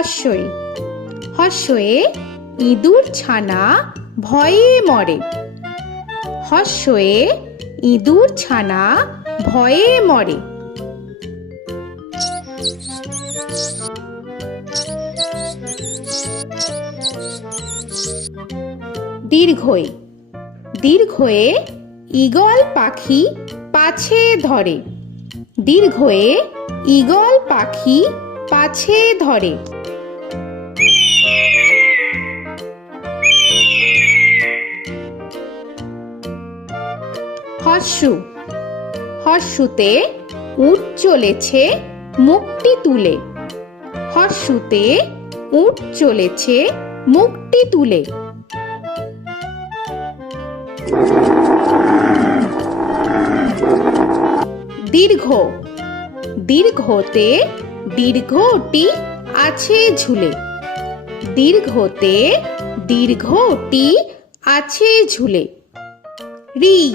হর্ষই। হর্ষয়ে ইঁদুর ছানা ভয়ে মরে। হর্ষয়ে ইঁদুর ছানা ভয়ে মরে। দীর্ঘই। দীর্ঘয়ে ঈগল পাখি পাছে ধরে। দীর্ঘয়ে ঈগল পাখি পাছে ধরে। হর্ষু। হর্ষুতে উট চলেছে মুখটি তুলে। হর্ষুতে উট চলেছে মুখটি তুলে। দীর্ঘ। দীর্ঘতে দীর্ঘটি আছে ঝুলে। দীর্ঘতে দীর্ঘটি আছে ঝুলে। রি।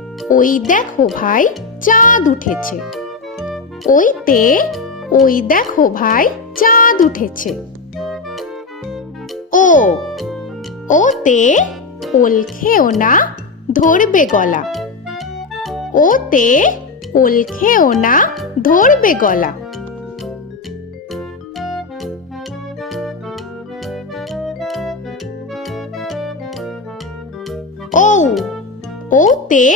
ওই দেখো ভাই, চাঁদ উঠেছে। ওইতে, ওই দেখো ভাই, চাঁদ উঠেছে। ও, ওতে ওল খেও না, ধরবে গলা। ওতে ওল খেও না, ধরবে গলা। ও, ওতে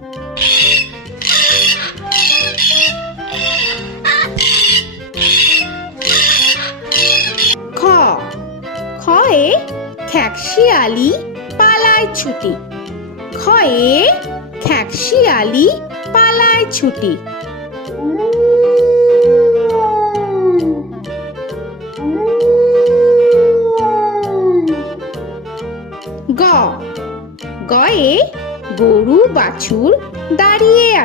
খ। খয়ে খ্যাকশিয়ালি পালায় ছুটি। খয়ে খ্যাকশিয়ালি পালায় ছুটি। গ। গয়ে গরু বাছুর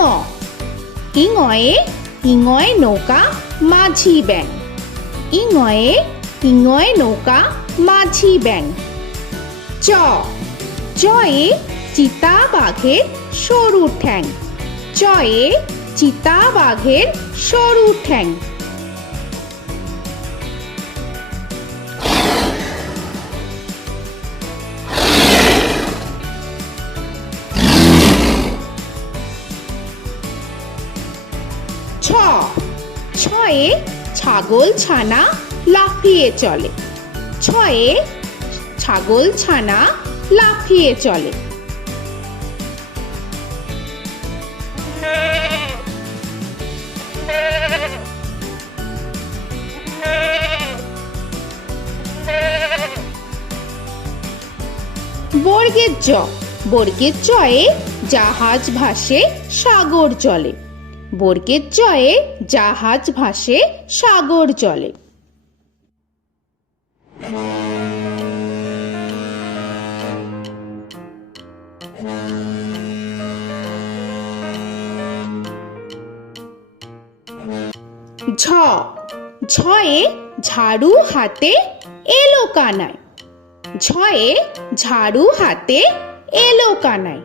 ইঙ ইঙয়ে ইঙয়ে নৌকা মাঝি ব্যাং ইঙয়ে ইঙয়ে নৌকা মাঝি ব্যাং চ চয়ে চিতা বাঘের সরু ঠ্যাং চয়ে চিতা বাঘের সরু ঠ্যাং ছয়ে ছাগল ছানা লাফিয়ে চলে। ছয়ে ছাগল ছানা লাফিয়ে চলে। বর্গের জ। বর্গের জয়ে জাহাজ ভাসে, সাগর চলে। বর্গের জয়ে জাহাজ ভাসে, সাগর চলে। ঝ। ঝয়ে ঝাড়ু হাতে এলো কানায়। ঝয়ে ঝাড়ু হাতে এলো কানায়।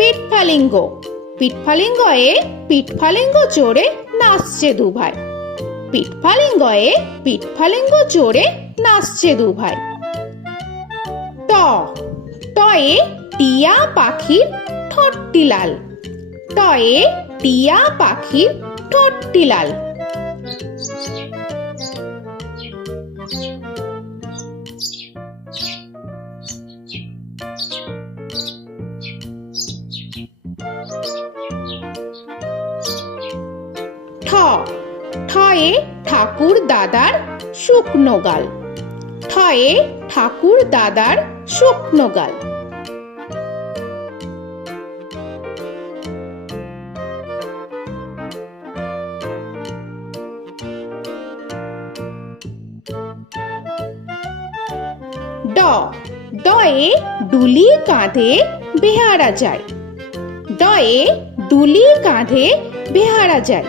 পিঠফালিঙ্গ। পিঠফালিঙ্গয়ে পিঠফালিঙ্গ চড়ে নাচছে দুভাই। পিঠফালিঙ্গয়ে পিঠফালিঙ্গ চড়ে নাচছে দু ভাই ট। টয়ে টিয়া পাখির ঠোঁটটি লাল। টয়ে টিয়া পাখির ঠোঁটটি লাল। দাদার শুকনো গাল। ঠয়ে ঠাকুর দাদার শুকনো গাল। ড ডয়ে ডুলি কাঁধে বেহারা যায়। ডয়ে ডুলি কাঁধে বেহারা যায়।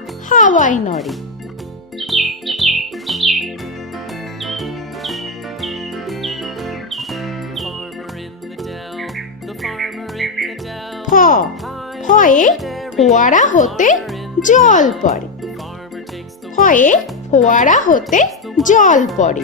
হাওয়ায় নড়ে. ফ ফয়ে ফোয়ারা হতে জল পড়ে ফয়ে ফোয়ারা হতে জল পড়ে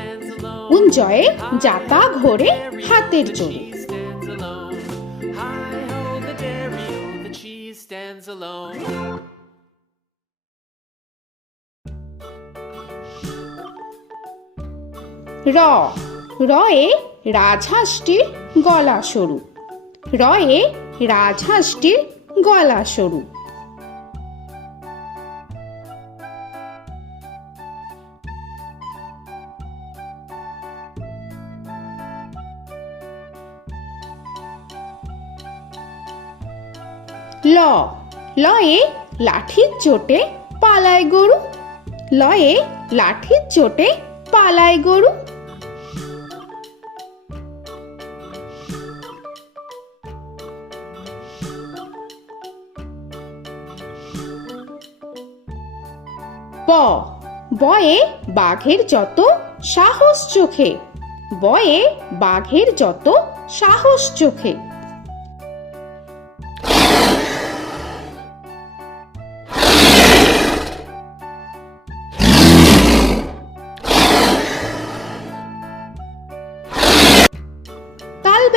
উন জয়ে যাতা ঘোরে হাতের জোরে র, রয়ে রাজহাঁসটির গলা সরু। রয়ে রাজহাঁসটির গলা সরু। ল। লয়ে লাঠির চোটে পালায় গরু। লয়ে লাঠির চোটে পালায় গরু। ব। বয়ে বাঘের যত সাহস চোখে। বয়ে বাঘের যত সাহস চোখে।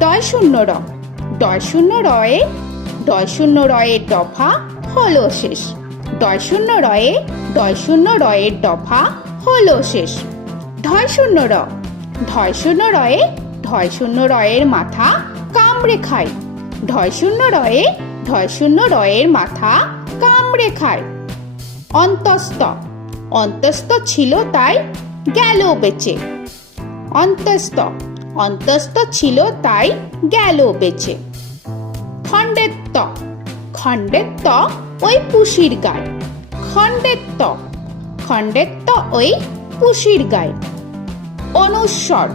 দয় শূন্য র দয় শূন্য রয়ে দয় শূন্য রয়ের দফা হলো শেষ। দয় শূন্য রয়ে দয় শূন্য রয়ের দফা হলো শেষ। ধয় শূন্য র ধয় শূন্য রয়ে ধয় শূন্য রয়ের মাথা কামড়ে খায়। ধয় শূন্য রয়ে ধয় শূন্য রয়ের মাথা কামড়ে খায় অন্তস্ত অন্তস্ত ছিল তাই গেল বেঁচে। অন্তস্ত অন্তস্ত ছিল তাই গেল বেঁচে। খণ্ডের ত ওই পুষির গায়। খণ্ডের ত ওই পুষির গায়। অনুস্বর।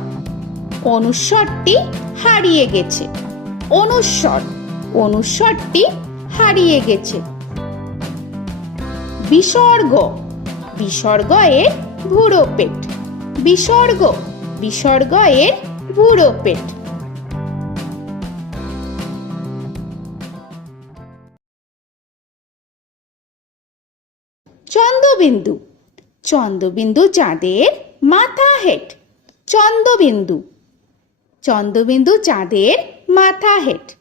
অনুস্বরটি হারিয়ে গেছে। অনুস্বর। অনুস্বরটি হারিয়ে গেছে। বিসর্গ। বিসর্গ এর বুড়ো পেট বিসর্গ। বিসর্গ এর বুড়ো পেট চন্দ্রবিন্দু। চন্দ্রবিন্দু চাঁদের মাথা হেট। চন্দ্রবিন্দু। চন্দ্রবিন্দু চাঁদের মাথা হেড